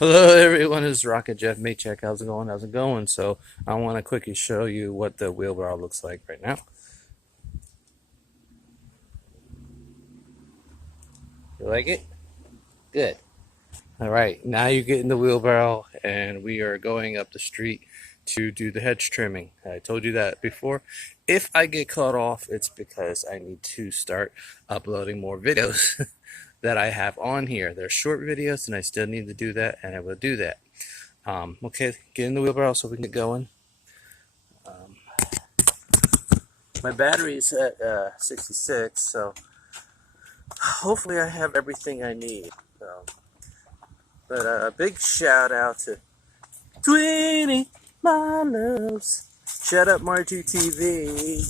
Hello everyone, it's Rocket Jeff Maycheck. How's it going? How's it going? So I want to quickly show you what the wheelbarrow looks like right now. You like it? Good. All right, now you get in the wheelbarrow and we are going up the street to do the hedge trimming. I told you that before. If I get cut off, it's because I need to start uploading more videos that I have on here. They're short videos and I still need to do that, and I will do that. Okay, get in the wheelbarrow so we can get going. My battery is at 66, so hopefully I have everything I need. But a big shout out to 20 my loves. Shout out Margie TV.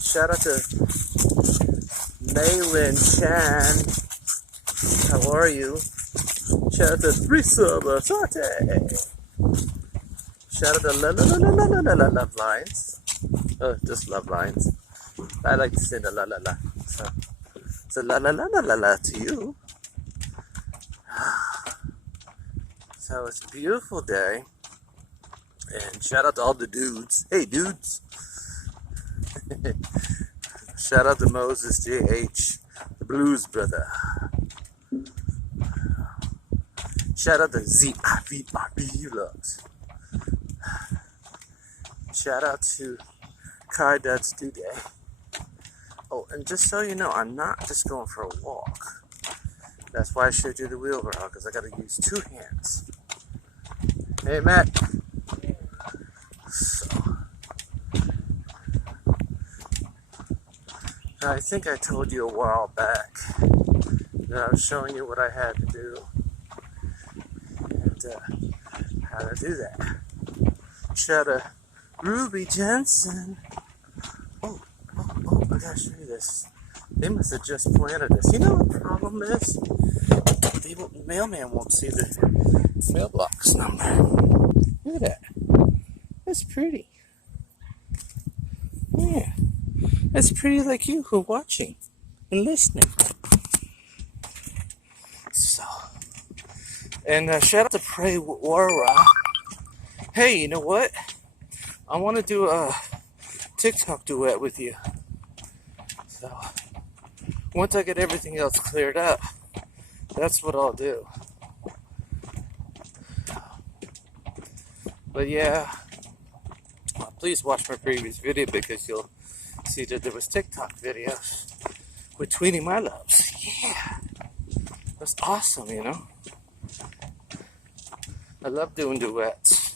Shout out to Maylin Chan. How are you? Shout out to Three Saute. Shout out to Love Lines. Oh, just Love Lines. I like to say the la la la. So la la la la la la to you. So it's a beautiful day. And shout out to all the dudes. Hey dudes. Shout out to Moses JH, the Blues Brother. Shout out to ZIVRB Vlogs. Shout out to Kai Duds Today. Oh, and just so you know, I'm not just going for a walk. That's why I showed you the wheelbarrow, because I got to use two hands. Hey, Matt. So, I think I told you a while back that I was showing you what I had to do and how to do that. Shout out to Ruby Jensen. Oh, I gotta show you this. They must have just planted this. You know what the problem is? The mailman won't see the mailbox number. Look at that. That's pretty. Yeah. That's pretty like you who are watching and listening. So, and shout out to Pray Wara. Hey, you know what? I want to do a TikTok duet with you. So, once I get everything else cleared up, that's what I'll do. But yeah, please watch my previous video because you'll see that there was TikTok videos with Tweety My Loves. Yeah, that's awesome, you know. I love doing duets.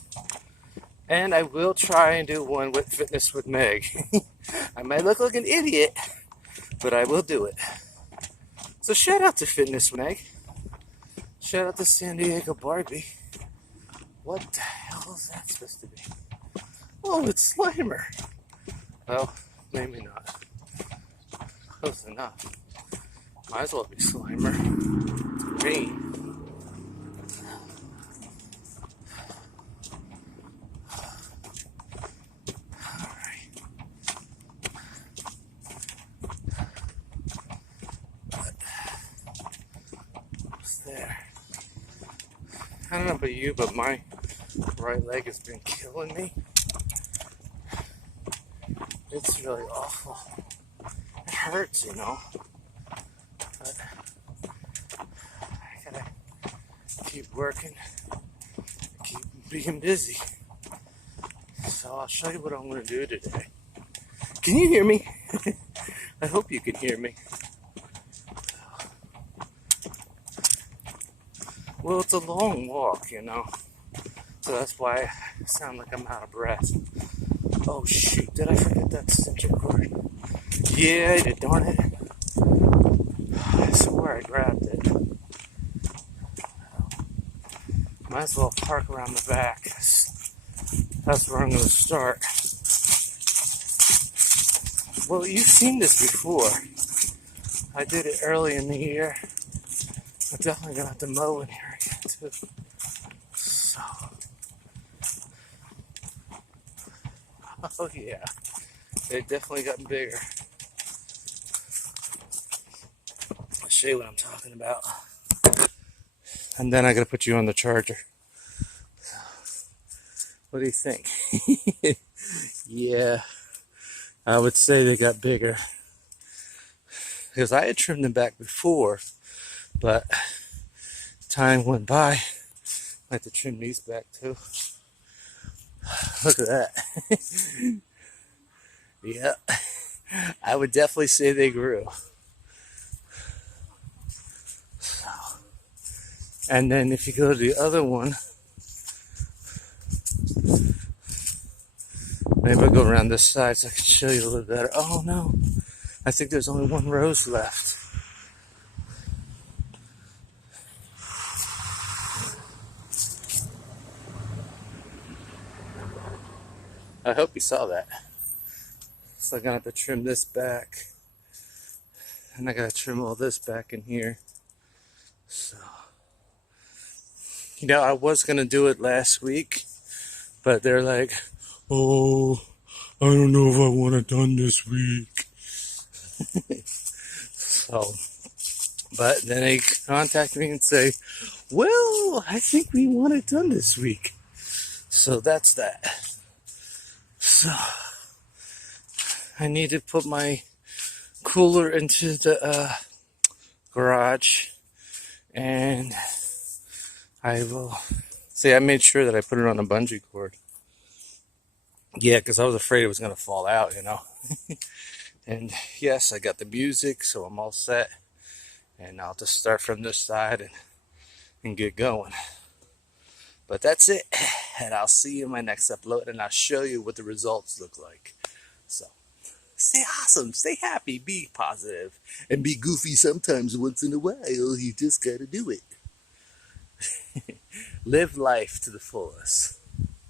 And I will try and do one with Fitness with Meg. I might look like an idiot, but I will do it. So shout out to Fitness with Meg. Shout out to San Diego Barbie. What the hell is that supposed to be? Oh, it's Slimer. Well, maybe not. Close enough. Might as well be Slimer. It's green. There. I don't know about you, but my right leg has been killing me. It's really awful. It hurts, you know. But I gotta keep working, keep being busy. So I'll show you what I'm gonna do today. Can you hear me? I hope you can hear me. Well, it's a long walk, you know. So that's why I sound like I'm out of breath. Oh shoot, did I forget that center cord? Yeah, I did, darn it. I swear I grabbed it. Might as well park around the back. That's where I'm going to start. Well, you've seen this before. I did it early in the year. I'm definitely going to have to mow in here again, too. So. Oh, yeah. They've definitely gotten bigger. I'll show you what I'm talking about. And then I gotta put you on the charger. What do you think? Yeah, I would say they got bigger. Because I had trimmed them back before, but time went by. I had to trim these back too. Look at that. Yeah, I would definitely say they grew. So, and then if you go to the other one, maybe I'll go around this side so I can show you a little better. Oh no, I think there's only one rose left. I hope you saw that. So I'm gonna have to trim this back. And I gotta trim all this back in here. So, I was gonna do it last week, but they're like, oh, I don't know if I want it done this week. So, but then they contact me and say, well, I think we want it done this week. So that's that. So, I need to put my cooler into the garage, and I will see. I made sure that I put it on a bungee cord. Yeah, because I was afraid it was going to fall out, And yes, I got the music, so I'm all set. And I'll just start from this side and get going. But that's it. And I'll see you in my next upload, and I'll show you what the results look like. So, stay awesome, stay happy, be positive, and be goofy sometimes once in a while. You just gotta do it. Live life to the fullest.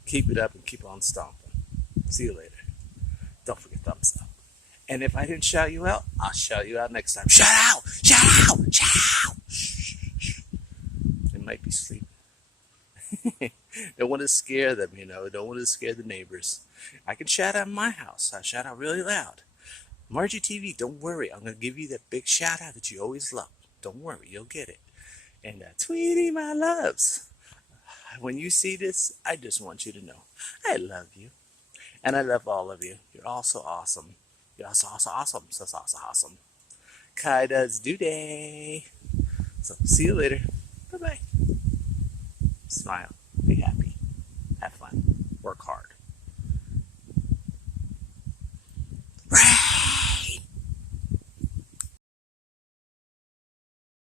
Keep it up and keep on stomping. See you later. Don't forget thumbs up. And if I didn't shout you out, I'll shout you out next time. Shout out! Shout out! Shout out! Shh, shh, shh. They might be sleeping. Don't want to scare them, Don't want to scare the neighbors. I can shout out in my house. I shout out really loud. Margie TV, don't worry. I'm going to give you that big shout out that you always love. Don't worry, you'll get it. And Tweety, my loves, when you see this, I just want you to know I love you. And I love all of you. You're all so awesome. You're all so awesome. So awesome. Kai does do day. So see you later. Bye-bye. Smile. Be happy. Have fun. Work hard.